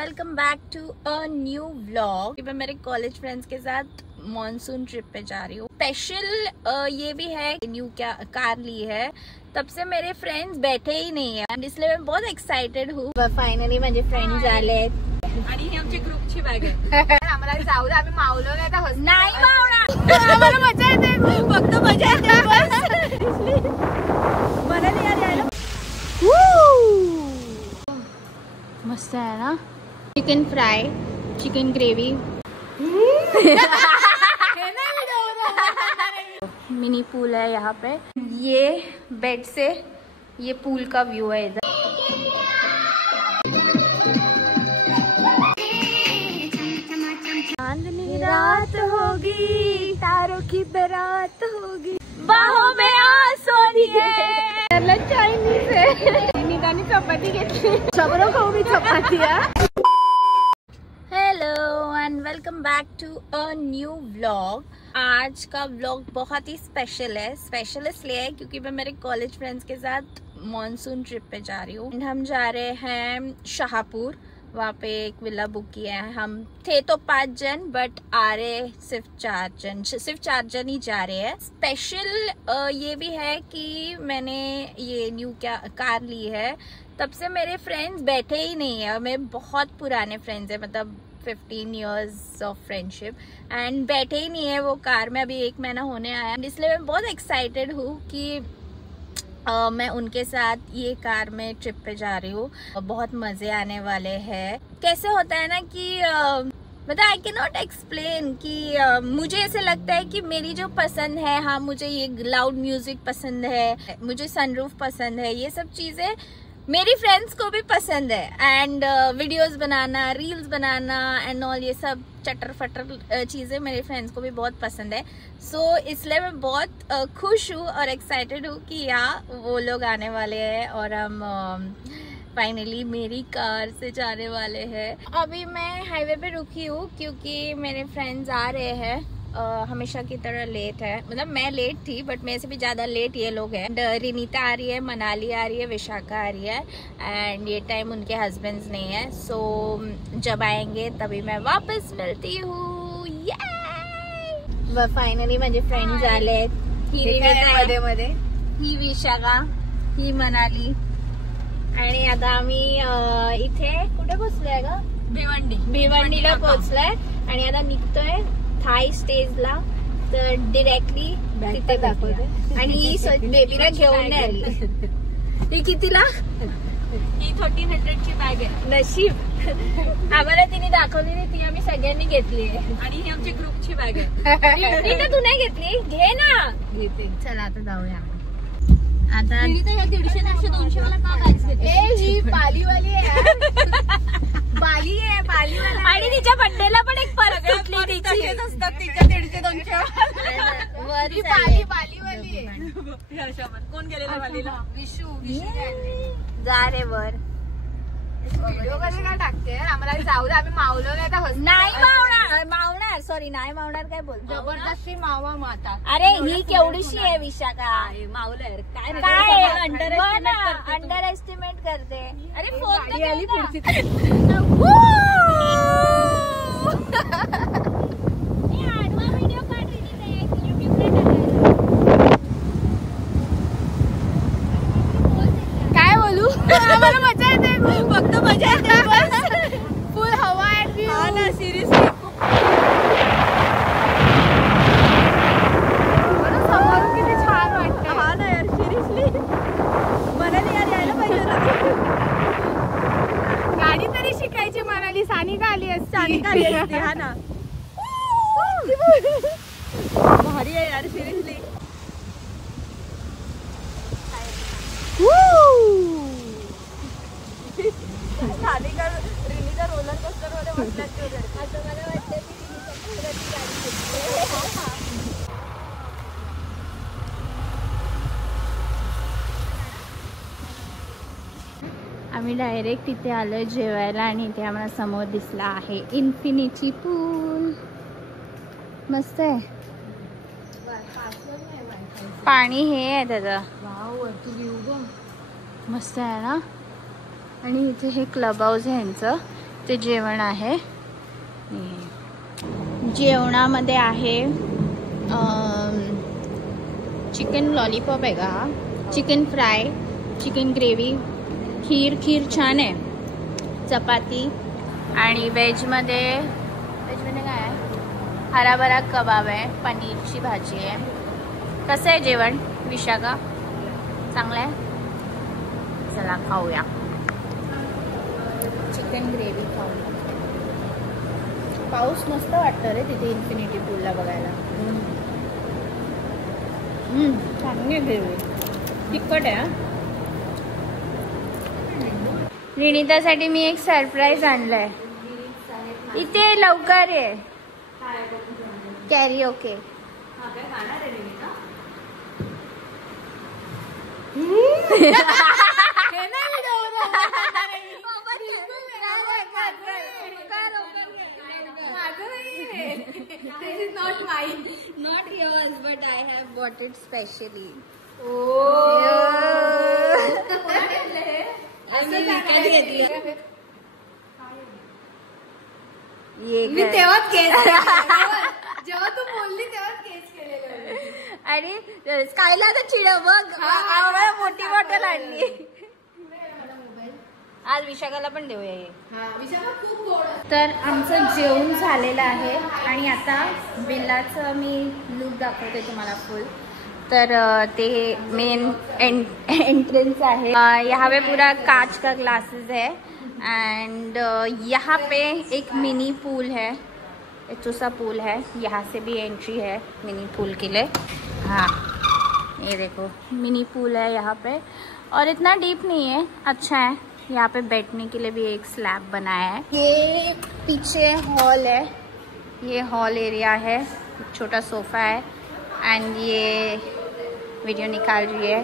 Welcome back to a new vlog. मैं मेरे college friends के साथ मॉनसून ट्रिप पे जा रही हूँ। स्पेशल ये भी है, न्यू क्या कार ली है, तब से मेरे फ्रेंड्स बैठे ही नहीं है, इसलिए मैं बहुत एक्साइटेड हूँ। फायनली माझे फ्रेंड्स आले आणि ही आमची ग्रुपची बॅग आहे। आम्हाला जाऊ दे, आम्ही मावलो नाही मावणार, आम्हाला मजा येते, फक्त मजा येते बस। मला नाही यायला मस्त है ना। Chicken fry, chicken gravy, mini pool है यहाँ पे। ये बेड से ये पूल का व्यू है इधर। चांदनी रात होगी, तारों की बारात होगी, बाहों में आ सोनिए। चाइनीज है, निकानी चपाती घेतली, सबरो खाऊ मी चपाती। Hello and welcome back to a new vlog. आज का व्लॉग बहुत ही स्पेशल है। स्पेशल इसलिए है क्योंकि मैं मेरे कॉलेज फ्रेंड्स के साथ मॉनसून ट्रिप पे जा रही हूँ। हम जा रहे हैं शाहपुर, वहाँ पे एक विला बुक किया है। हम थे तो 5 जन, बट आ रहे सिर्फ 4 जन ही जा रहे हैं। स्पेशल ये भी है कि मैंने ये न्यू क्या कार ली है, तब से मेरे फ्रेंड्स बैठे ही नहीं है। मेरे बहुत पुराने फ्रेंड्स है, मतलब 15 years ऑफ फ्रेंडशिप, एंड बैठे ही नहीं है वो कार में। अभी 1 महीना होने आया, इसलिए मैं बहुत एक्साइटेड हूँ कि मैं उनके साथ ये कार में ट्रिप पे जा रही हूँ। बहुत मजे आने वाले हैं। कैसे होता है ना कि मतलब आई कैन नॉट एक्सप्लेन कि मुझे ऐसे लगता है कि मेरी जो पसंद है, हाँ मुझे ये लाउड म्यूजिक पसंद है, मुझे सनरूफ पसंद है, ये सब चीजें मेरी फ्रेंड्स को भी पसंद है। And videos banana, reels banana and all, ये सब चटर फटर चीज़ें मेरे फ्रेंड्स को भी बहुत पसंद है। सो इसलिए मैं बहुत खुश हूँ और एक्साइटेड हूँ कि वो लोग आने वाले हैं और हम फाइनली मेरी कार से जाने वाले हैं। अभी मैं हाईवे पे रुकी हूँ क्योंकि मेरे फ्रेंड्स आ रहे हैं। हमेशा की तरह लेट है, मतलब मैं लेट थी बट मेरे से भी ज्यादा लेट ये लोग हैं। रिनीता आ रही है, मनाली आ रही है, विशाखा आ रही है, एंड ये टाइम उनके हस्बैंड्स नहीं है। सो जब आएंगे तभी मैं वापस मिलती हूँ। फाइनली माझे फ्रेंड्स आले, ही विशाखा, ही मनाली, आणि आता आम्ही इथे कुठे पोहोचलोय का? भिवंडीला पोहोचलोय आणि आता निघतोय थाई स्टेजला, तर डिरेक्टली तिथे दाखवते। आणि ही बेबीला घेऊन आली। ही कितीला? ही 1300 ची बॅग आहे। नशीब आम्हाला तिने दाखवली नाही, ती आम्ही सगळ्यांनी घेतली आहे। आणि ही आमची ग्रुपची बॅग आहे। ती तू नाही घेतली? घे ना। घेते। चला आता जाऊया। आता 150-200 वाला का बॅग्स घेते? ही पालीवाली आहे, बाली आहे, बालीवाला। आणि तिच्या बर्थडेला पण एक परत घेतली तिची असतात, तिच्या 150-200 बालीवाली आहे। कोण गेलेला बालीला? विशू जा रे वर। व्हिडिओ कसे काय टाकते? आम्हाला जाऊ दे, आम्ही मावलो नाही मावणार सॉरी नाही मावणार, काय बोल, जबरदस्ती मावा माता। अरे ही केवढीशी आहे विशाखा, मावलंय काय अंडर एस्टिमेट करते। अरे फोन आली पुढची व्हिडिओ काय बोलू, आम्हाला मजा येते, फक्त मजा येते बस। फुल हवा आहे ना, सिरियसली किती छान वाटतं। हा ना यार, सिरियसली मला नाही यायला पाहिजे ना। गाडी तरी शिकायची मनाली, सानिका आली असती। हा ना, भारी आहे यार, सिरियसली। सानिका रिनीचा रोलर कोस्टर मध्ये बसल्याची वगैरे असं मला वाटतं की आम्ही डायरेक्ट तिथे आलोय जेवायला, आणि इथे आम्हाला समोर दिसला आहे इन्फिनिटी पूल। मस्त आहे, पाणी हे आहे त्याचं, मस्त आहे ना। आणि इथे हे क्लब हाऊस आहे यांचं, ते जेवण आहे. जेवणामध्ये आहे चिकन लॉलीपॉप आहे का, चिकन फ्राय, चिकन ग्रेव्ही, खीर छान आहे, चपाती आणि व्हेजमध्ये काय आहे, हराभरा कबाब आहे, पनीरची भाजी आहे. कसं आहे जेवण विशाखा? चांगलं आहे. चला खाऊया. चिकन ग्रेव्ही खाऊया. पाऊस मस्त वाटतं रे तिथे इन्फिनिटी पूलला बघायला. चांगली ग्रेव्ही, तिखट आहे. रिणितासाठी मी एक सरप्राईज आणलाय. इथे लवकर ये. Carry okay. This is not mine. Not yours, but I have bought it specially. मी तेव्हाच केस जेव्हा तू बोलली तेव्हाच केस केलेलं. अरे स्कायला तर चिड बघ, मोठी बॉटल आणली. आज विशाखाला पण देऊया हे. तर आमचं जेवण झालेलं आहे आणि आता बिल्लाचं मी लुक दाखवते तुम्हाला फुल. तर ते मेन एंट्रेंस है. यहाँ पे पूरा कांच का ग्लासेस है एंड यहाँ पे एक मिनी पूल है, एक सा पूल है. यहाँ से भी एंट्री है मिनी पूल के लिए. हाँ ये देखो मिनी पूल है यहाँ पे और इतना डीप नहीं है, अच्छा है. यहाँ पे बैठने के लिए भी एक स्लैब बनाया है. ये पीछे हॉल है, ये हॉल एरिया है, छोटा सोफा है एंड ये वीडियो निकाल रही है.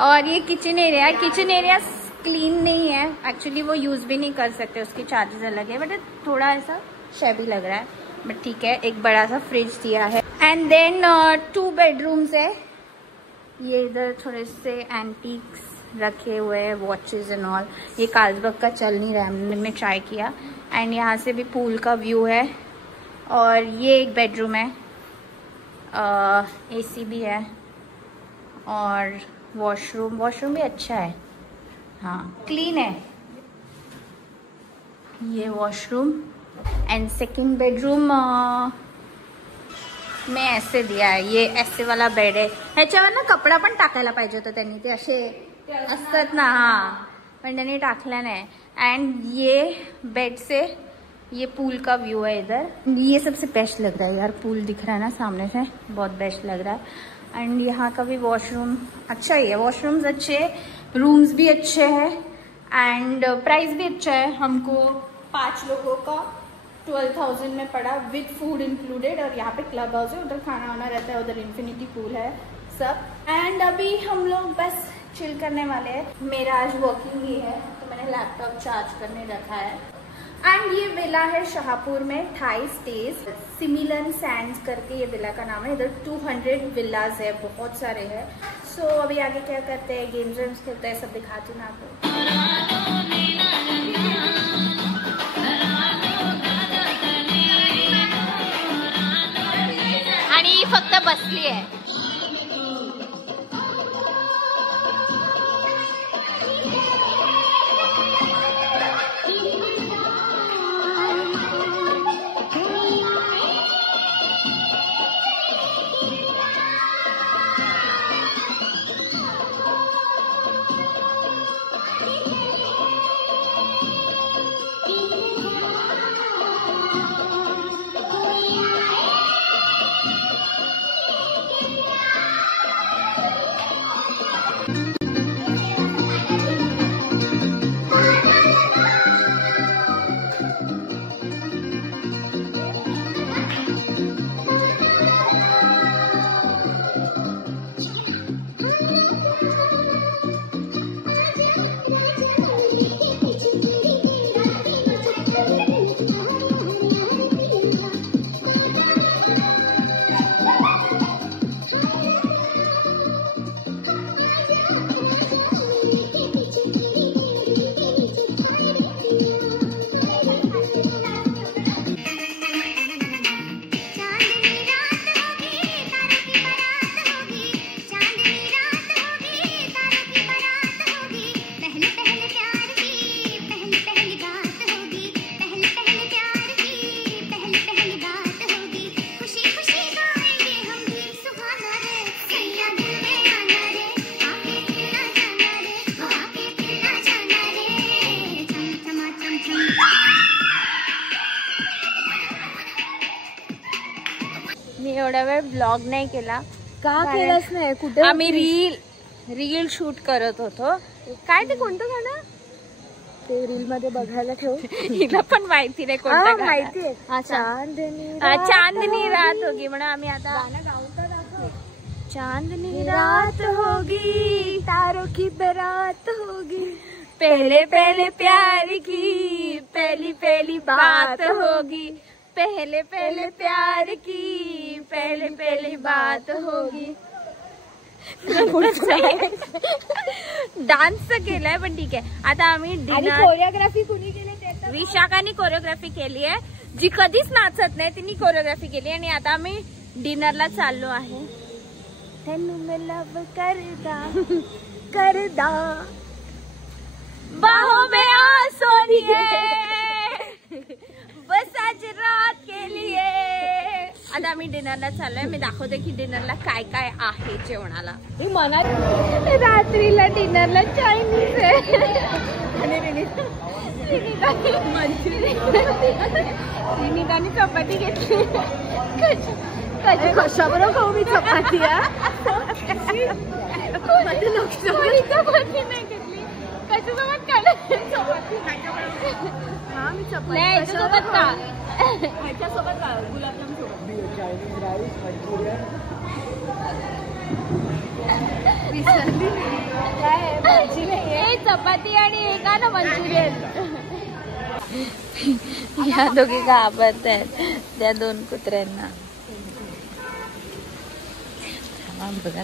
और ये किचन एरिया है. किचन एरिया क्लीन नहीं है एक्चुअली, वो यूज़ भी नहीं कर सकते, उसके चार्जेस अलग है. बट थोड़ा ऐसा शैबी लग रहा है, बट ठीक है. एक बड़ा सा फ्रिज दिया है एंड देन 2 बेडरूम्स है. ये इधर थोड़े से एंटीक्स रखे हुए हैं, वॉचेस एंड ऑल. ये कार्लसबर्ग का चल नहीं रहा है, हमने ट्राई किया. एंड यहाँ से भी पूल का व्यू है. और ये एक बेडरूम है, एसी भी है और वॉशरूम भी अच्छा है. हाँ क्लीन है ये वॉशरूम. एंड सेकंड बेडरूम में ऐसे दिया है, ये ऐसे वाला बेड है. ह्याच्यावर ना कपडा पण टाकायला पाहिजे होता त्यांनी, ते असे असतात ना. हाँ पण त्यांनी टाकला नाही. एंड ये बेड से ये पूल का व्यू है इधर. ये सबसे बेस्ट लग रहा है यार, पूल दिख रहा है ना सामने से, बहुत बेस्ट लग रहा है. एंड यहाँ का भी वॉशरूम अच्छा ही है, वॉशरूम्स अच्छे, रूम्स भी अच्छे हैं एंड प्राइस भी अच्छा है. हमको 5 लोगों का 12,000 में पड़ा विद फूड इंक्लूडेड. और यहाँ पे क्लब हाउस है, उधर खाना वाना रहता है, उधर इन्फिनिटी पूल है सब. एंड अभी हम लोग बस चिल करने वाले हैं. मेरा आज वर्किंग ही है तो मैंने लैपटॉप चार्ज करने रखा है. एंड ये विला है शाहपुर में, थाई स्टेज, सिमिलन सैंड्स करके ये विला का नाम है. इधर 200 विलाज है, बहुत सारे हैं. सो अभी आगे क्या करते हैं, गेम्स वेम्स खेलते हैं, सब दिखाती हूँ आपको. आणि फक्त बसली आहे. एवढा वेळ ब्लॉग नाही केला. का केलंच नाही? कुठे आम्ही रील शूट करत होतो. काय ते कोणतं गाणं ते रील मध्ये बघायला ठेव. हिला पण माहिती नाही कोणतं गाणं. माहितीये. चांदनी रात होगी म्हणून आम्ही आता गाणं गाऊन तर दाखव. चांदनी रात होगी तारों की बारात होगी, पहले पहले प्यार की पहली पहली बात होगी, पहले पहले प्यार की पहले पहली बात होगी. डान्स केलाय पण ठीक आहे. आता आम्ही डिनर कोरिओग्राफी कुणी केली? विशाखाने कोरिओग्राफी केली आहे, जी कधीच नाचत नाही तिने कोरिओग्राफी केली. आणि आता आम्ही डिनरला चाललो आहे. तेनू मैं लव करदा बाहों में आ सोनिए बस आज रात के लिए. आता आम्ही डिनरला चाललोय. मी दाखवते की डिनरला काय काय आहे जेवणाला. रात्रीला डिनरला चायनीज आहे आणि चपाती घेतली. कशाबरोबर खाऊ मी चपाती? चपाती नाही घेतली. कशासोबत खाल्लं? हा मी चपाती ह्याच्यासोबत का? ह्याच्यासोबत गुलाबजाम सोबत. चपाती आणि एका ना मंचुरियन. या दोघी घाबरत आहेत त्या दोन कुत्र्यांना. बघा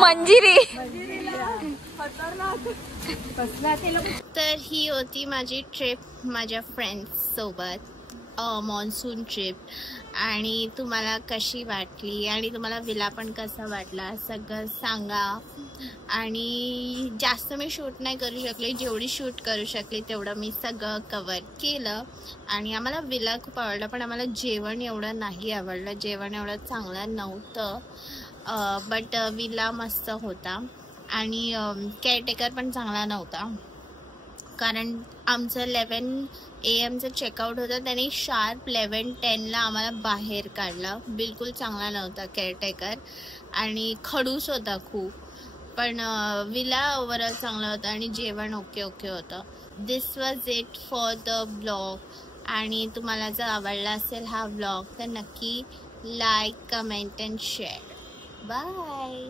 मंजिरी. तर ही होती माझी ट्रिप माझ्या फ्रेंड्स सोबत, मॉन्सून ट्रिप. आणि तुम्हाला कशी वाटली आणि तुम्हाला विला पण कसा वाटला सगळं सांगा. आणि जास्त मी शूट नाही करू शकले, जेवढी शूट करू शकले तेवढं मी सगळं कवर केलं. आणि आम्हाला विला खूप आवडला, पण आम्हाला जेवण एवढं नाही आवडलं. जेवण एवढं चांगलं नव्हतं, बट विला मस्त होता. आणि केअरटेकर पण चांगला नव्हता, कारण आमचं 11 AM चेकआउट होतं. त्याने शार्प 11-10 आम्हाला बाहेर काढलं. बिलकुल चांगला नव्हता केअरटेकर आणि खडूस होता खूप. पण विला ओव्हरऑल चांगला होता आणि जेवण ओके होतं. This was it for the blog. आणि तुम्हाला जर आवडला असेल हा ब्लॉग तर नक्की like, comment and share. Bye.